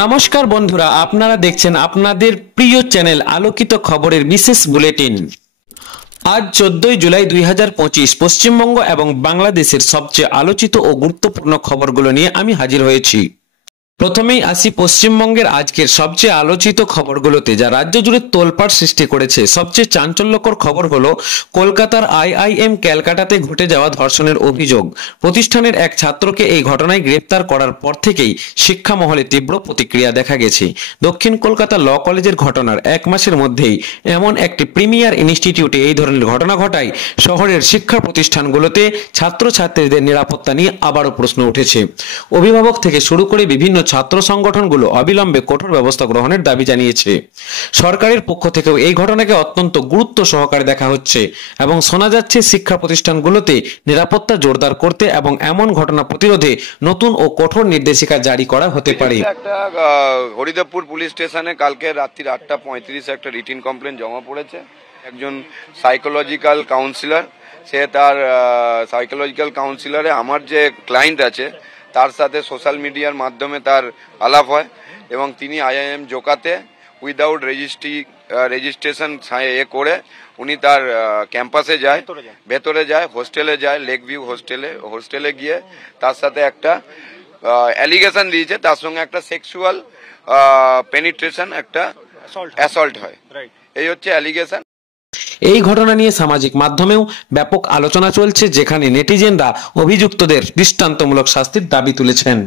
নমস্কার বন্ধুরা, আপনারা দেখছেন আপনাদের প্রিয় চ্যানেল আলোকিত খবরের বিশেষ বুলেটিন। আজ 14 জুলাই 2025 পশ্চিমবঙ্গ এবং বাংলাদেশের সবচেয়ে আলোচিত ও গুরুত্বপূর্ণ খবরগুলো নিয়ে আমি হাজির হয়েছি। প্রথমেই আসি পশ্চিমবঙ্গের আজকের সবচেয়ে আলোচিত খবরগুলোতে, যা রাজ্য জুড়ে তোলপাড় সৃষ্টি করেছে। সবচেয়ে চাঞ্চল্যকর খবর হলো কলকাতার আইআইএম ক্যালকাটাতে ঘটে যাওয়া ধর্ষণের অভিযোগ। প্রতিষ্ঠানের এক ছাত্রকে এই ঘটনায় গ্রেপ্তার করার পর থেকেই শিক্ষা মহলে তীব্র প্রতিক্রিয়া দেখা গেছে। দক্ষিণ কলকাতা ল কলেজের ঘটনার এক মাসের মধ্যেই এমন একটি প্রিমিয়ার ইনস্টিটিউটে এই ধরনের ঘটনা ঘটায় শহরের শিক্ষা প্রতিষ্ঠানগুলোতে ছাত্রছাত্রীদের নিরাপত্তা নিয়ে আবারও প্রশ্ন উঠেছে। অভিভাবক থেকে শুরু করে বিভিন্ন ছাত্র সংগঠনগুলো অবিলম্বে কঠোর ব্যবস্থা গ্রহণের দাবি জানিয়েছে। সরকারের পক্ষ থেকেও এই ঘটনাকে অত্যন্ত গুরুত্ব সহকারে দেখা হচ্ছে এবং শোনা যাচ্ছে শিক্ষা প্রতিষ্ঠানগুলোতে নিরাপত্তা জোরদার করতে এবং এমন ঘটনা প্রতিরোধে নতুন ও কঠোর নির্দেশিকা জারি করা হতে পারে। একটা হরিদেবপুর পুলিশ স্টেশনে কালকে রাত্রি 8:35 একটা রিটিন কমপ্লেন জমা পড়েছে। একজন সাইকোলজিক্যাল কাউন্সিলর, সে তার সাইকোলজিক্যাল কাউন্সিলরে আমার যে ক্লায়েন্ট আছে তার সাথে সোশ্যাল মিডিয়ার মাধ্যমে তার আলাপ হয় এবং তিনি আইআইএম জোকাতে উইদাউট রেজিস্ট্রেশন করে উনি তার ক্যাম্পাসে যায়, ভেতরে যায়, হোস্টেলে যায়, লেক ভিউ হোস্টেলে গিয়ে তার সাথে একটা অ্যালিগেশন দিয়েছে, তার সঙ্গে একটা সেক্সুয়াল পেনিট্রেশন, একটা অ্যাসল্ট হয়। এই হচ্ছে অ্যালিগেশন। এই ঘটনা নিয়ে সামাজিক মাধ্যমেও ব্যাপক আলোচনা চলছে, যেখানে নেটিজেনরা অভিযুক্তদের দৃষ্টান্তমূলক শাস্তির দাবি তুলেছেন।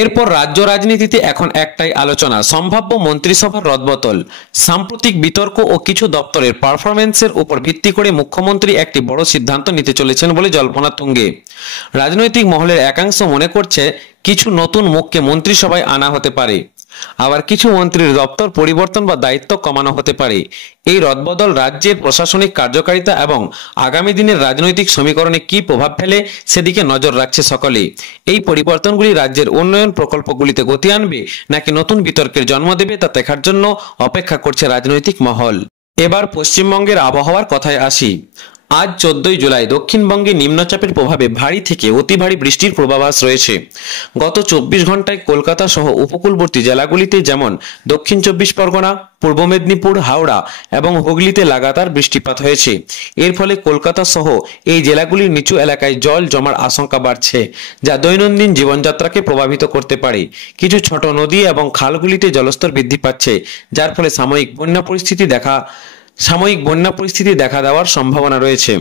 এরপর রাজ্য রাজনীতিতে এখন একটাই আলোচনা, সম্ভাব্য মন্ত্রিসভার রদবদল। সাম্প্রতিক বিতর্ক ও কিছু দপ্তরের পারফরমেন্সের উপর ভিত্তি করে মুখ্যমন্ত্রী একটি বড় সিদ্ধান্ত নিতে চলেছেন বলে জল্পনা তুঙ্গে। রাজনৈতিক মহলের একাংশ মনে করছে কিছু নতুন মুখকে মন্ত্রিসভায় আনা হতে পারে, আবার কিছু মন্ত্রীর দপ্তর পরিবর্তন বা দায়িত্ব কমানো হতে পারে। এই রদবদল রাজ্যের প্রশাসনিক কার্যকারিতা এবং আগামী দিনের রাজনৈতিক সমীকরণে কি প্রভাব ফেলে সেদিকে নজর রাখছে সকলে। এই পরিবর্তনগুলি রাজ্যের উন্নয়ন প্রকল্পগুলিতে গতি আনবে নাকি নতুন বিতর্কের জন্ম দেবে তা দেখার জন্য অপেক্ষা করছে রাজনৈতিক মহল। এবার পশ্চিমবঙ্গের আবহাওয়ার কথায় আসি। আজ 14 জুলাই দক্ষিণবঙ্গে নিম্নচাপের প্রভাবে ভারী থেকে অতি ভারী বৃষ্টির পূর্বাভাস রয়েছে। গত 24 ঘন্টায় কলকাতা সহ উপকূলবর্তী জেলাগুলিতে যেমন দক্ষিণ 24 পরগনা, পূর্ব মেদিনীপুর, হাওড়া এবং হুগলিতে লাগাতার বৃষ্টিপাত হয়েছে। এর ফলে কলকাতা সহ এই জেলাগুলির নিচু এলাকায় জল জমার আশঙ্কা বাড়ছে, যা দৈনন্দিন জীবনযাত্রাকে প্রভাবিত করতে পারে। কিছু ছোট নদী এবং খালগুলিতে জলস্তর বৃদ্ধি পাচ্ছে, যার ফলে সাময়িক বন্যা পরিস্থিতি দেখা দেওয়ার সম্ভাবনা রয়েছে।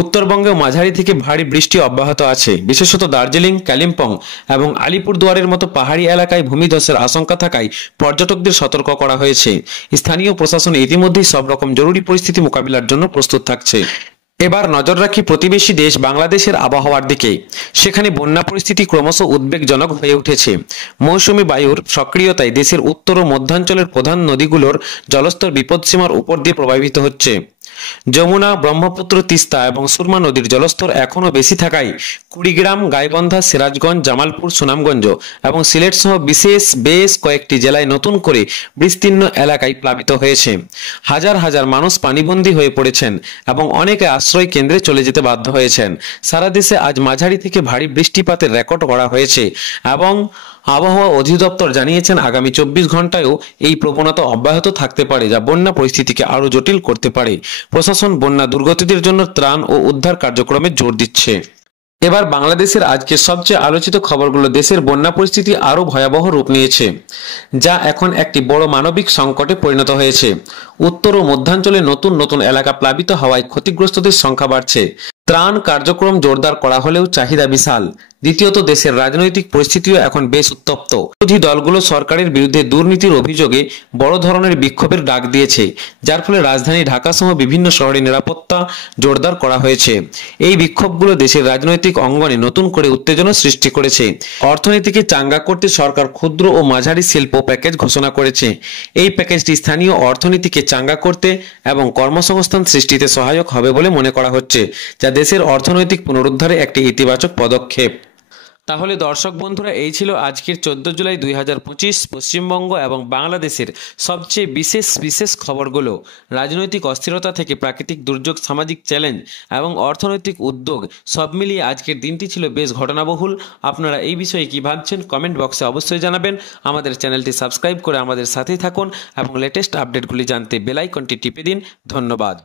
উত্তরবঙ্গে মাঝারি থেকে ভারী বৃষ্টি অব্যাহত আছে, বিশেষত দার্জিলিং, কালিম্পং এবং আলিপুরদুয়ারের মতো পাহাড়ি এলাকায় ভূমিধসের আশঙ্কা থাকায় পর্যটকদের সতর্ক করা হয়েছে। স্থানীয় প্রশাসন ইতিমধ্যেই সব রকম জরুরি পরিস্থিতি মোকাবিলার জন্য প্রস্তুত থাকছে। এবার নজর রাখি প্রতিবেশী দেশ বাংলাদেশের আবহাওয়ার দিকে। সেখানে বন্যা পরিস্থিতি ক্রমশ উদ্বেগজনক হয়ে উঠেছে। মৌসুমী বায়ুর সক্রিয়তায় দেশের উত্তর ও মধ্যাঞ্চলের প্রধান নদীগুলোর জলস্তর বিপদসীমার উপর দিয়ে প্রবাহিত হচ্ছে। যমুনা, ব্রহ্মপুত্র, তিস্তা এবং সুরমা নদীর জলস্তর এখনও বেশি থাকায় কুড়িগ্রাম, গাইবান্ধা, সিরাজগঞ্জ, জামালপুর, সুনামগঞ্জ এবং সিলেট সহ বেশ কয়েকটি জেলায় নতুন করে বিস্তীর্ণ এলাকায় প্লাবিত হয়েছে। হাজার হাজার মানুষ পানিবন্দী হয়ে পড়েছেন এবং অনেকে আশ্রয় কেন্দ্রে চলে যেতে বাধ্য হয়েছেন। সারা দেশে আজ মাঝারি থেকে ভারী বৃষ্টিপাতের রেকর্ড করা হয়েছে এবং আবহাওয়া অধিদপ্তর জানিয়েছেন আগামী 24 ঘন্টায়ও এই প্রবণতা অব্যাহত থাকতে পারে, যা বন্যা পরিস্থিতিকে আরো জটিল করতে পারে। প্রশাসন বন্যা দুর্গতদের জন্য ত্রাণ ও উদ্ধার কার্যক্রমে জোর দিচ্ছে। এবার বাংলাদেশের আজকের সবচেয়ে আলোচিত খবরগুলো। দেশের বন্যা পরিস্থিতি আরো ভয়াবহ রূপ নিয়েছে, যা এখন একটি বড় মানবিক সংকটে পরিণত হয়েছে। উত্তর ও মধ্যাঞ্চলে নতুন নতুন এলাকা প্লাবিত হওয়ায় ক্ষতিগ্রস্তদের সংখ্যা বাড়ছে। ত্রাণ কার্যক্রম জোরদার করা হলেও চাহিদা বিশাল। দ্বিতীয়ত, দেশের রাজনৈতিক পরিস্থিতিও এখন বেশ উত্তপ্ত। বিরোধী দলগুলো সরকারের বিরুদ্ধে দুর্নীতির অভিযোগে বড় ধরনের বিক্ষোভের ডাক দিয়েছে, যার ফলে রাজধানী ঢাকা সহ বিভিন্ন শহরে নিরাপত্তা জোরদার করা হয়েছে। এই বিক্ষোভগুলো দেশের রাজনৈতিক অঙ্গনে নতুন করে উত্তেজনা সৃষ্টি করেছে। অর্থনীতিকে চাঙ্গা করতে সরকার ক্ষুদ্র ও মাঝারি শিল্প প্যাকেজ ঘোষণা করেছে। এই প্যাকেজটি স্থানীয় অর্থনীতিকে চাঙ্গা করতে এবং কর্মসংস্থান সৃষ্টিতে সহায়ক হবে বলে মনে করা হচ্ছে, যা দেশের অর্থনৈতিক পুনরুদ্ধারে একটি ইতিবাচক পদক্ষেপ। তাহলে দর্শক বন্ধুরা, এই ছিল আজকের 14 জুলাই 2025 পশ্চিমবঙ্গ এবং বাংলাদেশের সবচেয়ে বিশেষ খবরগুলো। রাজনৈতিক অস্থিরতা থেকে প্রাকৃতিক দুর্যোগ, সামাজিক চ্যালেঞ্জ এবং অর্থনৈতিক উদ্যোগ, সব মিলিয়ে আজকের দিনটি ছিল বেশ ঘটনাবহুল। আপনারা এই বিষয়ে কী ভাবছেন কমেন্ট বক্সে অবশ্যই জানাবেন। আমাদের চ্যানেলটি সাবস্ক্রাইব করে আমাদের সাথেই থাকুন এবং লেটেস্ট আপডেটগুলি জানতে বেল আইকনটি টিপে দিন। ধন্যবাদ।